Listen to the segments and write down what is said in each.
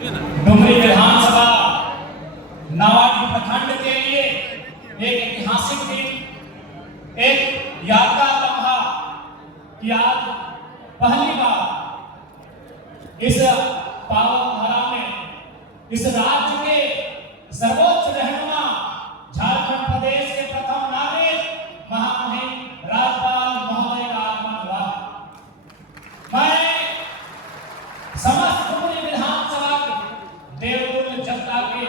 डुमरी विधानसभा नवाडी प्रखंड के लिए एक ऐतिहासिक दिन, एक यादगार लम्हा कि आज पहली बार इस पावन धरा में इस राज्य के सर्वोच्च रहनुमा झारखंड प्रदेश के प्रथम नागरिक महामहिम राज्यपाल महोदय का आगमन हुआ। मैं समस्त डुमरी विधानसभा के देवतुल्य जनता के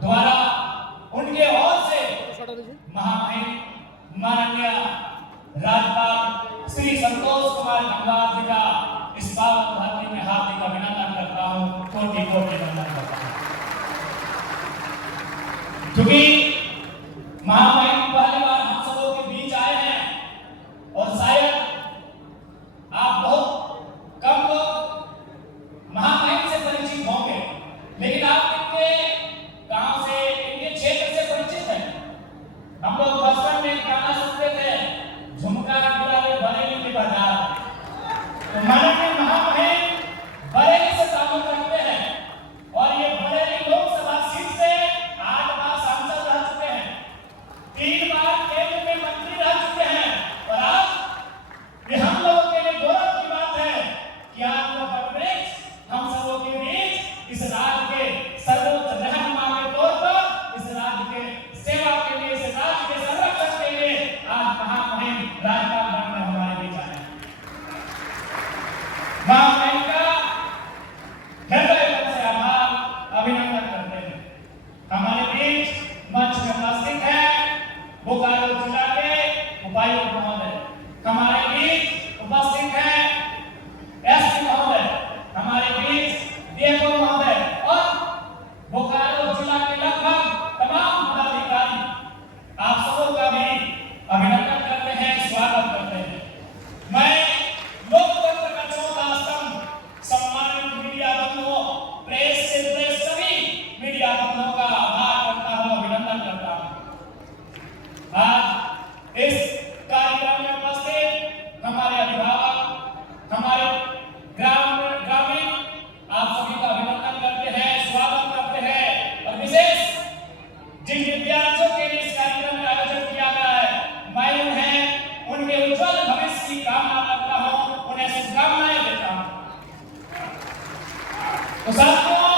द्वारा उनके ओर से महामहिम माननीय राज्यपाल श्री संतोष कुमार गंगवार जी का इस पावन धरती में हार्दिक अभिनंदन करता हूँ, कोटि कोटि वंदन करता हूँ। क्योंकि महामहिम पहली बार हम सबों के बीच आए हैं और शायद आप बहुत कम लोग महामहिम से परिचित होंगे, लेकिन आप इनके गांव से, इनके क्षेत्र से परिचित हैं। हम लोग बचपन में गाना सुनते थे, झुमका गिरा रे बरेली के बाजार। तो माननीय महामहिम बरेली से ताल्लुक रखते हैं और ये बरेली लोकसभा सीट से 8 बार सांसद रह चुके हैं, 3 बार केंद्र में मंत्री रह चुके हैं। और आज ये हम लोगों के लिए गौरव की बात है कि आज लोग वृक्ष हम सबों के बीच इस राज्य के सर्वोच्च रहनुमा के तौर पर, इस राज्य के सेवा के लिए, इस राज्य के संरक्षण के लिए आज महामहिम राज्यपाल बनकर हमारे बीच आए हैं। महामहिम का हृदय से आभार अभिनंदन करते हैं। हमारे बीच मंच में उपस्थित है बोकारो जिला के उपायुक्त महोदय, हमारे बीच उपस्थित है एसपी महोदय, हमारे बीच डीएफओ महोदय और बोकारो जिला के लगभग तमाम पदाधिकारी। आप सबों का भी अभिनंदन करते हैं, स्वागत करते हैं। मैं लोकतंत्र का चौथा स्तंभ सम्मानित मीडिया बंधुओं, प्रेस से जुड़े सभी मीडिया बंधुओं का आभार करता हूं, अभिनंदन करता हूं। आज इस कार्यक्रम में उपस्थित हमारे अभिभावक, हमारे ग्रामीण, आप सभी का अभिनंदन करते हैं, स्वागत करते हैं। और विशेष जिन विद्यार्थियों के लिए इस कार्यक्रम का आयोजन किया गया है, मैं उन्हें उनके उज्जवल भविष्य की कामना करता हूं, उन्हें शुभकामनाएं देता हूं। तो साथियों,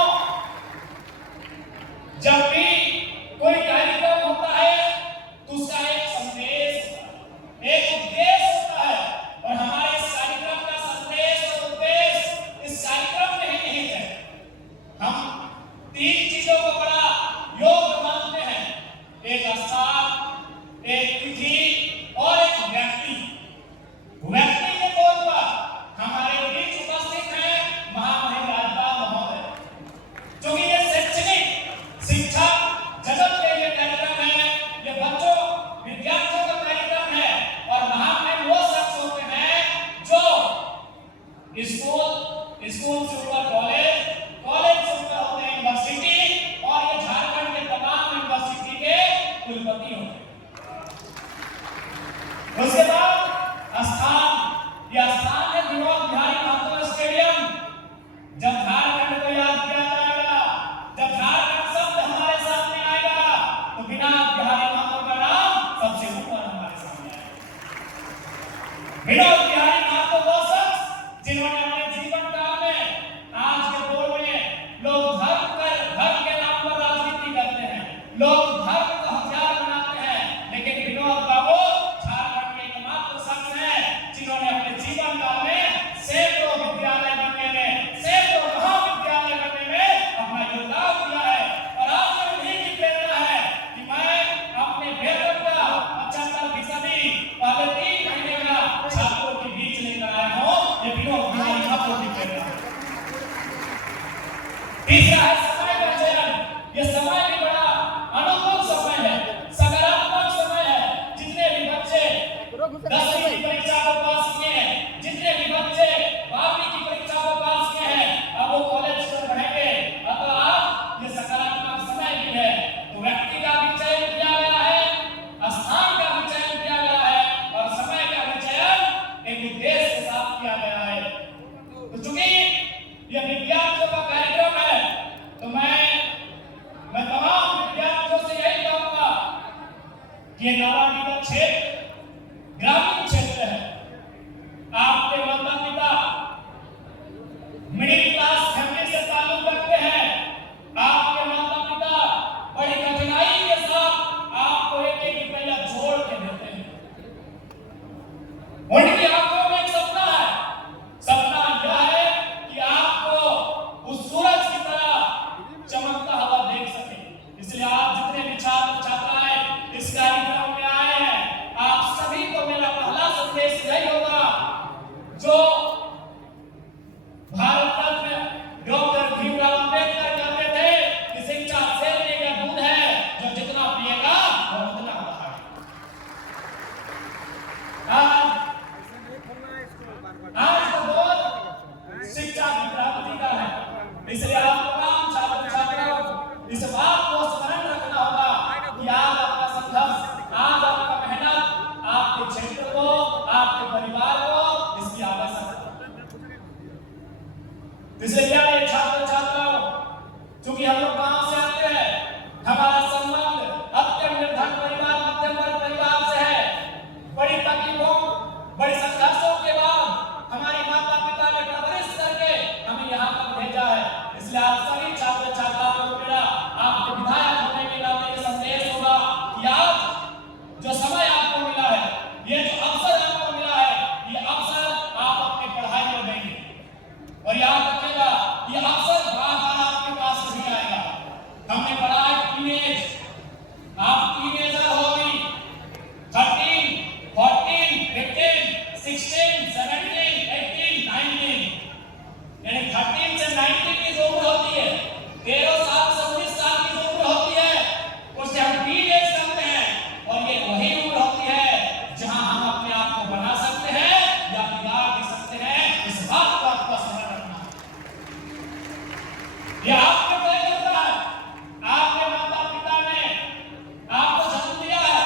जब भी कोई कार्यक्रम होता है तो उसका एक संदेश होता है, एक उद्देश्य होता है। और हमारे इस कार्यक्रम का संदेश और उद्देश्य इस कार्यक्रम में ही निहित है। हम 3 चीजों को बड़ा योग्य मानते हैं, एक स्थान, एक तिथि और एक व्यक्ति। व्यक्ति के तौर पर हमारे बीच उपस्थित हैं महामहिम राज्यपाल महोदय, क्योंकि ये शैक्षणिक शिक्षा जगत के लिए कार्यक्रम है, ये बच्चों विद्यार्थियों का कार्यक्रम है। और महामहिम वो शख्स होते हैं जो स्कूल से ऊपर कॉलेज, कॉलेज से ऊपर होते हैं यूनिवर्सिटी, और ये झारखंड के तमाम यूनिवर्सिटी के कुलपति होते हैं। उसके बाद स्थान, यह स्थान है विनोद बिहारी महतो स्टेडियम। जब झारखंड को याद किया जाएगा, जब झारखंड शब्द हमारे सामने आएगा, तो विनोद बिहारी महतो का नाम सबसे ऊपर हमारे सामने आएगा। विनोद बिहारी महतो वो शख्स जिन्होंने अपने जीवन काल में, आज के दौर में लोग धर्म के नाम पर राजनीति करते हैं, लोग धर्म को हथियार बनाते हैं, लेकिन विनोद बाबू झारखंड के एकमात्र शख्स हैं जिन्होंने अपने जीवन काल में सैकड़ों विद्यालय बनने में, सैकड़ों महाविद्यालय बनने में अपना योगदान दिया है। और आज उन्हीं की प्रेरणा है कि मैं अपने वेतन का 75% पहले 3 महीने का छात्रों के बीच लेकर आया हूं। ये विनोद बिहारी महतो की प्रेरणा है। तीसरा है समय का चयन। ये समय भी बड़ा अनुकूल समय है, सकारात्मक समय है। जितने भी बच्चे 10वीं की परीक्षा को पास किए हैं, जितने भी बच्चे 12वीं की परीक्षा को पास किए हैं, अब वो कॉलेज में पढ़ेंगे। अब आज ये सकारात्मक समय भी है। तो व्यक्ति का भी चयन किया गया है, स्थान का भी चयन किया गया है, और समय का भी चयन एक उद्देश्य के साथ किया गया है। तो चूंकि ये विद्यार्थियों का कार्यक्रम है, प्यारे छात्र छात्राओं, चूंकि हम लोग गांव से आते हैं, हमारा संबंध अत्यंत निर्धन परिवार, मध्यम वर्ग परिवार से है। बड़ी तकलीफों, बड़ी संघर्षों के बाद हमारे माता पिता ने परवरिश करके हमें यहाँ तक भेजा है। इसलिए आप सभी छात्र छात्राओं को मेरा आपके विधायक होने के नाते ये संदेश होगा कि आज जो समय आपको मिला है, ये जो अवसर आपको मिला है, ये अवसर आप अपनी पढ़ाई में देंगे। और याद रखिएगा, ये अवसर बार-बार आपके पास नहीं आएगा। हमने पढ़ा है टीनेज, आप टीनेजर हो गई, 13, 14, 15, 16, 17, 18, 19, यानी 13 से 19 की जो उम्र होती है, 13 साल से 19 साल की जो उम्र होती है, उसे हम टीनेज कहते हैं। और ये वही उम्र होती है जहां हम अपने आप को बना सकते हैं या बिगाड़ भी सकते हैं। इस बात को आपको स्मरण रखना है। ये आपके तय करता है। आपके माता पिता ने आपको जन्म दिया है,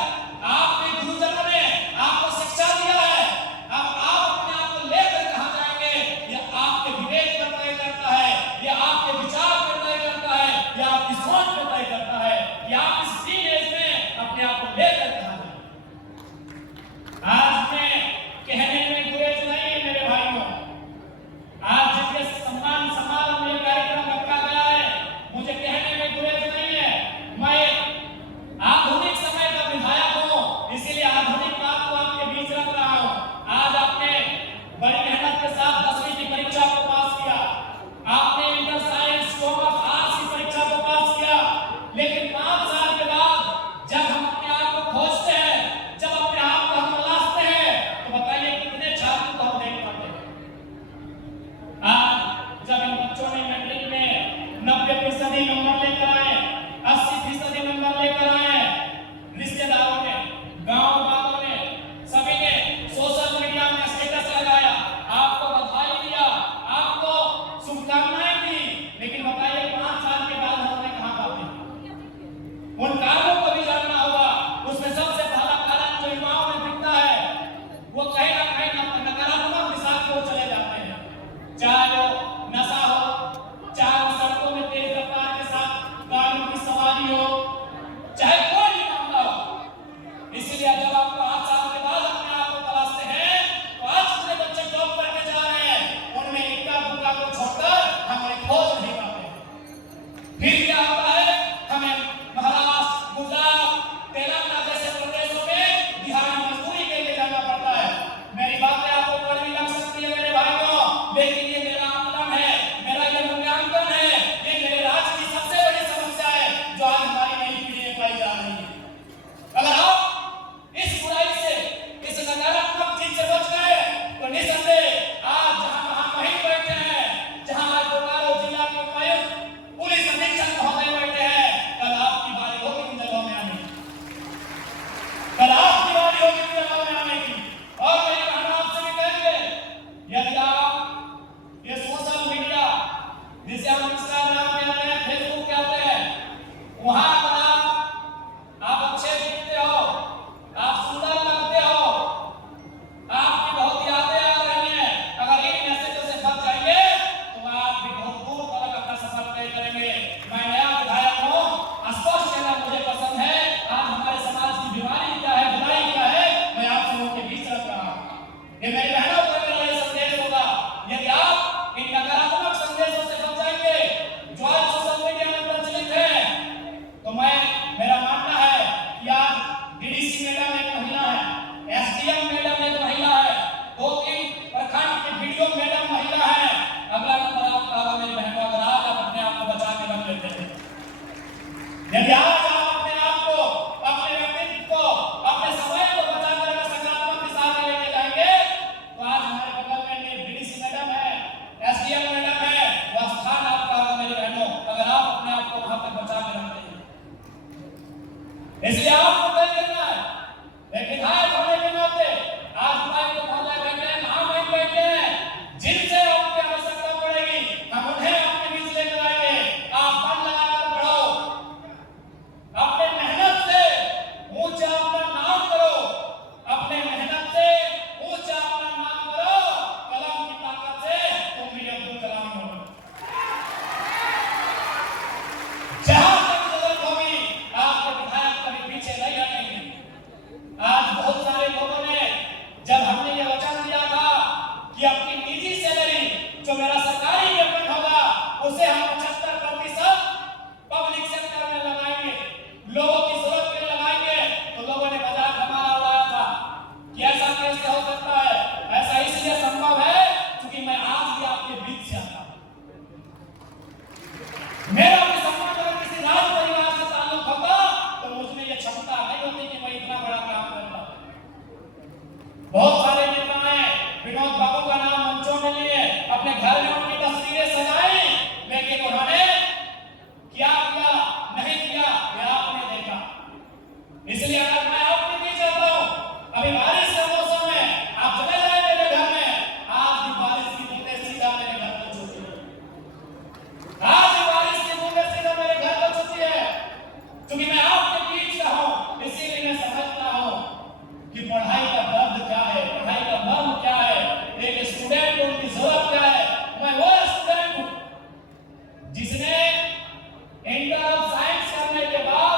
आपके गुरुजनों ने आपको शिक्षा दिया है। अब आप अपने आप को लेकर कहां जाएंगे, ये आपके विवेक पर तय करता है, ये आपके विचार पर तय करता है, ये आपकी सोच पर तय करता है कि आप इस टीनेज में अपने आप को लेकर कहां जाएंगे। आज में कहने में गुरेज नहीं है मेरे भाइयों। आज जिसके सम्मान समारोह में कार्यक्रम रखा गया है, मुझे कहने में गुरेज नहीं है। मैं आधुनिक समय का विधायक हूँ, इसीलिए आधुनिक बात को आपके बीच रख रहा हूँ। आज आपने बड़ी मेहनत के साथ 10वीं की परीक्षा को पास किया, आपने इंटर साइंस कॉमर्स आर्ट्स की परीक्षा को पास किया, लेकिन 5 साल के बाद जब हम अपने आप को खोजते हैं, जब अपने आप को हम तलाशते हैं, तो बताइए कितने छात्र को हम देख पाते हैं। आज जब इन बच्चों ने मैट्रिक में 90% नंबर लेकर आए, 80% नंबर लेकर आए, रिश्तेदारों ने, गांव वालों ने, सभी ने सोशल मीडिया में स्टेटस लगाया, आपको बधाई दिया, आपको शुभकामनाएं दी। लेकिन बताइए 5 साल के बाद हमने कहां पाते? उन कारणों को भी जानना होगा। उसमें सबसे पहला कारण जो युवाओं में दिखता है, वो कहीं ना कहीं नकारात्मक दिशा की ओर चले जाते हैं। चाहे वो नशा हो, चाहे वो सड़कों में तेज रफ्तार के साथ गाड़ियों की सवारी हो, चाहे कोई भी मामला हो। इसलिए जब आप 5 साल के बाद अपने आप को तलाशते हैं, तो आज जितने बच्चे जॉब करके जा रहे हैं, उनमें इक्का दुक्का को छोड़कर हमारे खोज नहीं पाते। फिर क्या होता है, हमें महाराष्ट्र, गुजरात, तेलंगाना जैसे प्रदेशों में दिहाड़ी मजदूरी के लिए जाना पड़ता है। मेरी बातें आपको कड़वी लग सकती है मेरे भाइयों, लेकिन ये मेरा आकलन है, मेरा ये मूल्यांकन है, ये मेरे राज्य की सबसे बड़ी समस्या है जो आज हमारी नई पीढ़ी में पाई जा रही है। अगर आप इस बुराई से, इस नकारात्मक चीज से बच गए, तो निसंदेह आज जहां महामहिम बैठे हैं, जहां आज बोकारो जिला के उपायुक्त, पुलिस अधीक्षक महोदय बैठे हैं, कल आपकी बारी होगी इन जगहों में आने की। कल आपकी बारी होगी इन जगहों में आने की। और मेरे बहनों आपसे भी कहेंगे, यदि आप ये सोशल मीडिया, जिसे हम इंस्टाग्राम कहते हैं, फेसबुक कहते हैं, वहां पर आप अच्छे दिखते हो, आप सुंदर लगते हो, आपकी बहुत यादें आ रही हैं, अगर इन मैसेजों से बच जाएंगे तो आप भी बहुत दूर तक अपना सफर तय करेंगे। मैं नया विधायक हूँ, स्पष्ट कहना मुझे पसंद है। आज हमारे समाज की बीमारी क्या है, बुराई क्या है, मैं आप सबों के बीच रख रहा हूँ। ये मेरी बहनों को मेरा ये संदेश होगा, यदि आप इन नकारात्मक संदेशों से बच जाएंगे जो आज सोशल मीडिया में प्रचलित है, तो मेरा मानना है कि आज डीडीसी मैडम एक महिला है, एसडीएम मैडम एक महिला है, 2-3 प्रखंड के वीडियो मैडम महिला है। अगला नंबर आपका होगा मेरी बहनों, अगर आज आप अपने आप को बचा के रख लेते हैं। यदि आज आप अपने आप को, अपने व्यक्तित्व को, अपने समय को बचा कर अगर सकारात्मक दिशा में लेके जाएंगे, तो आज हमारे बगल में डीडीसी मैडम है, एसडीएम मैडम है, वह स्थान आपका होगा मेरी बहनों, अगर आप अपने आप को वहां तक बचा के रखते हैं। इसलिए आपको तय करना है, एक विधायक होने के नाते आज भाई को महोदय बैठे हैं, महामहिम बैठे हैं, जिनसे आपकी आवश्यकता पड़ेगी हम उन्हें आपके बीच लेकर आएंगे। आप मन लगाकर पढ़ो, अपने मेहनत से ऊंचा अपना नाम करो, अपने मेहनत से ऊंचा अपना नाम करो, कलम की ताकत से तुम भी अब्दुल कलाम हो। जिसने इंटर ऑफ साइंस करने के बाद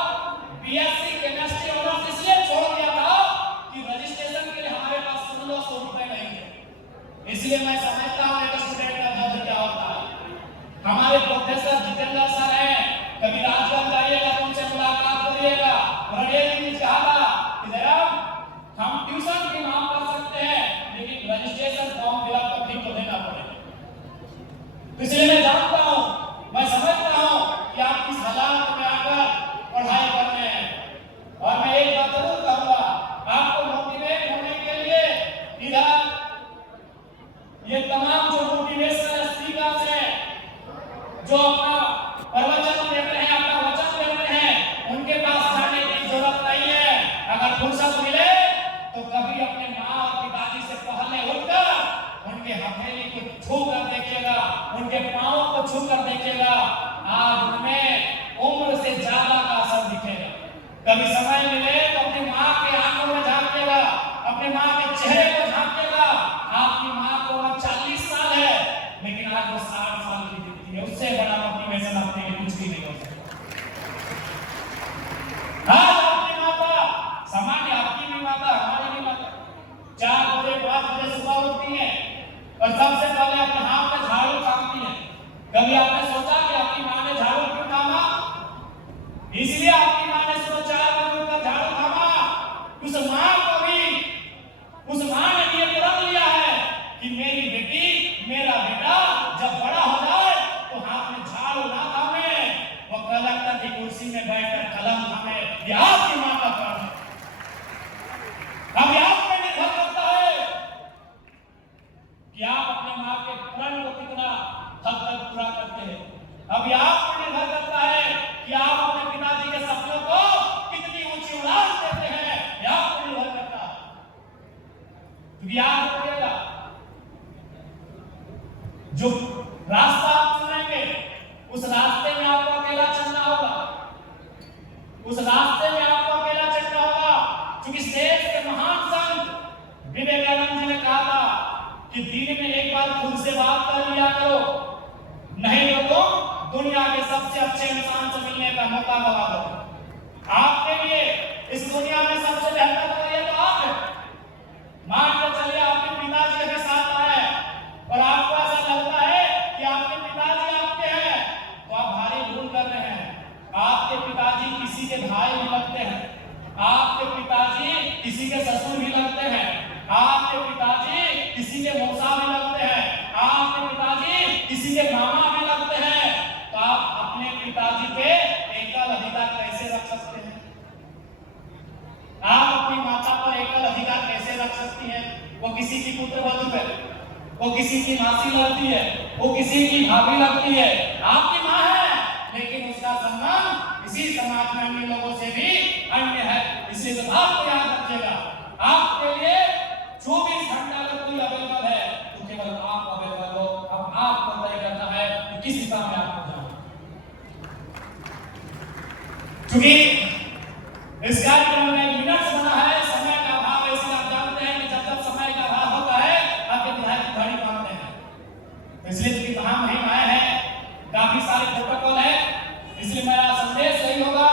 बीएससी केमिस्ट्री ऑनर्स इसलिए छोड़ दिया था कि रजिस्ट्रेशन के लिए हमारे पास 1600 रुपए नहीं थे। इसलिए मैं समझता हूं एक स्टूडेंट का दर्द क्या होता है। हमारे प्रोफेसर जितेंद्र सर हैं, कभी राजगंज जाइएगा तो उनसे मुलाकात करिएगा। उन्होंने ये कहा था कि जनाब हम ट्यूशन की मांग कर सकते हैं लेकिन रजिस्ट्रेशन फॉर्म फिलअप कर ठीक तो देना पड़ेगा। इसलिए मैं जानता हूं, मैं समझता हूं कि आप किस हालात में आकर पढ़ाई कर रहे हैं। और मैं एक बात जरूर कहूंगा, आपको मोटिवेट होने के लिए इधर ये तमाम जो मोटिवेशनल स्पीकर्स हैं जो अपना प्रवचन देते हैं, अपना वचन देते हैं, उनके पास जाने की जरूरत नहीं है। अगर फुर्सत मिले तो कभी अपने माँ और पिताजी से पहले उठकर उनके हथेली को छू कर देखिएगा, उनके पांव को छू कर देखिएगा। आज उनमें उम्र से ज्यादा का असर दिखेगा। कभी समय मिले तो अपनी माँ के आंखों में झांकिएगा, अपने माँ के चेहरे को झांकिएगा। आपकी माँ को उम्र 40 साल है लेकिन आज वो 60 साल की दिखती है। उससे बड़ा मोटिवेशन अपने लिए कुछ भी नहीं हो सकता। आज अपनी माता सामान्य, आपकी भी माता, हमारी भी माता 4 बजे 5 बजे सुबह उठती है और सबसे पहले अपने हाथ में झाड़ू थामती है। कभी आपने सोचा कि आपकी माँ ने झाड़ू क्यों थामा? इसलिए आपकी माँ ने सुबह 4 बजे उठकर झाड़ू थामा। उस माँ को भी, उस माँ ने ये प्रण लिया है कि मेरी बेटी, मेरा बेटा जब बड़ा हो जाए तो हाथ में झाड़ू ना थामे, वो कलेक्टर की कुर्सी में बैठकर कलम थामे। ये आपकी माँ का प्रण है। अब आप पे निर्भर करता है कि आप अपने माँ के प्रण को कितना हद तक पूरा करते हैं। अब आप पे निर्भर करता है कि आप अपने पिताजी के सपनों को कितनी ऊंची उड़ान देते हैं। यह आप पे निर्भर करता है। क्योंकि याद रखिएगा, जो रास्ता आप चुनेंगे उस रास्ते में आपको अकेला चलना होगा, उस रास्ते में आपको अकेला चलना होगा। क्योंकि देश के महान संत विवेकानंद जी ने कहा था कि दिन में एक बार खुद से बात कर लिया करो, नहीं तो तुम दुनिया के सबसे अच्छे इंसान से मिलने का मौका गवा दो। आपके लिए इस दुनिया में सबसे बेहतर तो ये तो आप है। मान के चलिए आपके पिताजी के साथ आए और आपको ऐसा लगता है कि आपके पिताजी आपके हैं, तो आप भारी भूल कर रहे हैं। आपके पिताजी किसी के भाई भी लगते हैं, आपके पिताजी किसी के ससुर भी लगते हैं, आपके पिताजी किसी के मौसा भी लगते हैं, आपके पिताजी किसी के मामा भी लगते हैं। तो आप अपने पिताजी पे एकल अधिकार कैसे रख सकते हैं? आप अपनी माता पर एकल अधिकार कैसे रख सकती हैं? वो किसी की पुत्रवधू है, वो किसी की मासी लगती है, वो किसी की भाभी लगती है, आपकी माँ है लेकिन उसका सम्मान इसी समाज में अन्य लोगों से भी अन्य है। इसलिए इस बात को याद रखिएगा, आपके लिए 24 घंटा अगर कोई अवेलेबल है तो केवल आप अवेलेबल हो। अब आपको तय करना है कि किस दिशा में आपको जाना। क्योंकि इस कार्यक्रम में मिनट्स बना है, समय का अभाव है। इसलिए आप जानते हैं कि जब समय का अभाव होता है आपके विधायक की घड़ी मांगते हैं। तो इसलिए चूंकि तमाम मुहिम आए हैं, काफी सारे प्रोटोकॉल है, इसलिए मेरा संदेश यही होगा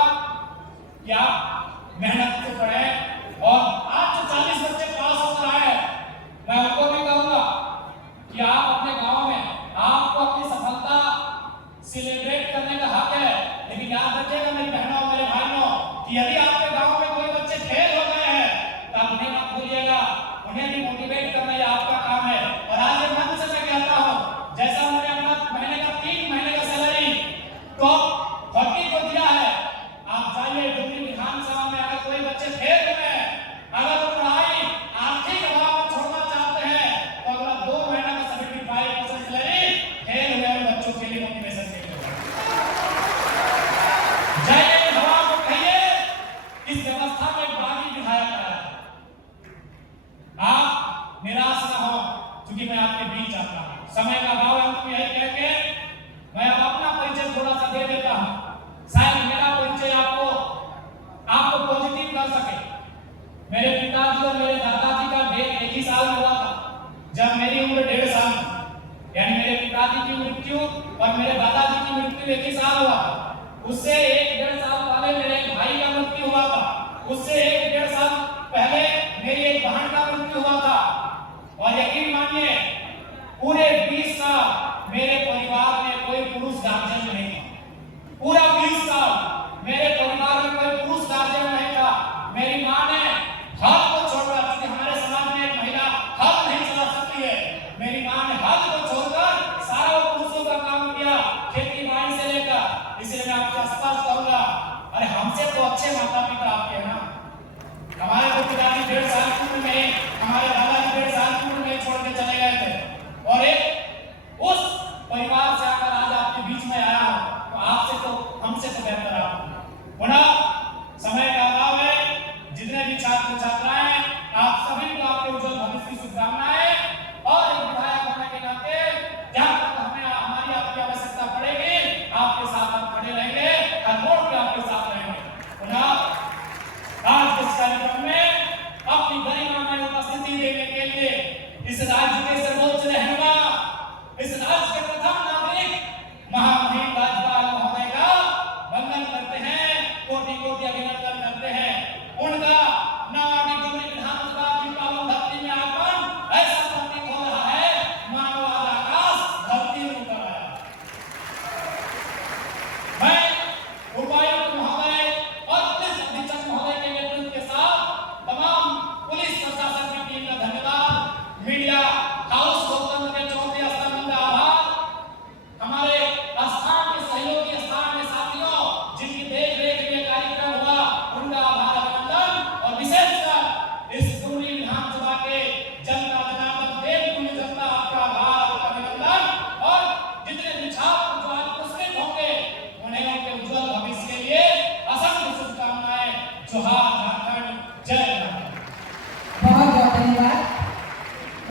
कि आप मेहनत से पढ़ें। और आज जो 40 बच्चे पास हो रहे हैं, मैं उनको भी कहूंगा कि आप अपने गांव में, आपको अपनी सफलता सेलिब्रेट करने का हक है। लेकिन याद रखिएगा मेरी बहनों और मेरे भाइयों कि यदि आपके गांव में कोई बच्चे फेल हो गए हैं तो आप उन्हें मत भूलिएगा, उन्हें भी मोटिवेट करना ये आपका काम है। और आज ये मन से मैं कहता हूं, जैसा मैंने अपना महीने का 3 महीने का सैलरी टॉप 40 को दिया है, आप जाइए डुमरी विधानसभा में, अगर कोई बच्चे फेल हुए हैं, अगर वो पढ़ाई आर्थिक अभाव में छोड़ना चाहते हैं तो अगला 2 महीना का 75% सैलरी फेल हुए बच्चों के लिए मोटिवेशन देंगे। जाइए हवा को कहिए इस व्यवस्था में बागी विधायक आया है। आप निराश न हो, क्योंकि मैं आपके बीच आता हूं। समय का अभाव है, आपको यही कह के मैं अब अपना परिचय थोड़ा सा दे देता हूं। शायद मेरा परिचय आपको पॉजिटिव कर सके। मेरे पिताजी और मेरे दादाजी का डेथ एक ही साल में हुआ था, जब मेरी उम्र 1.5 साल थी। यानी मेरे पिताजी की मृत्यु और मेरे दादाजी की मृत्यु मृत्यु एक ही साल हुआ, उससे 1-1.5 साल पहले मेरे एक भाई का मृत्यु हुआ था, उससे 1-1.5 साल पहले मेरी एक बहन का मृत्यु हुआ था। और यकीन मानिए पूरे 20 साल मेरे परिवार में कोई पुरुष गार्जियन नहीं था। पूरा 20 साल मेरे परिवार में कोई पुरुष गार्जियन नहीं था। मेरी माँ ने हाथ को छोड़कर, क्योंकि हमारे समाज में एक महिला हाथ नहीं चला सकती है, मेरी माँ ने हाथ को छोड़कर सारा पुरुषों का काम किया, खेती बाड़ी से लेकर। इसलिए मैं आपसे स्पष्ट कहूंगा, अरे हमसे तो अच्छे माता पिता आपके हैं ना। हमारे तो पिताजी 1.5 साल की उम्र में हमारे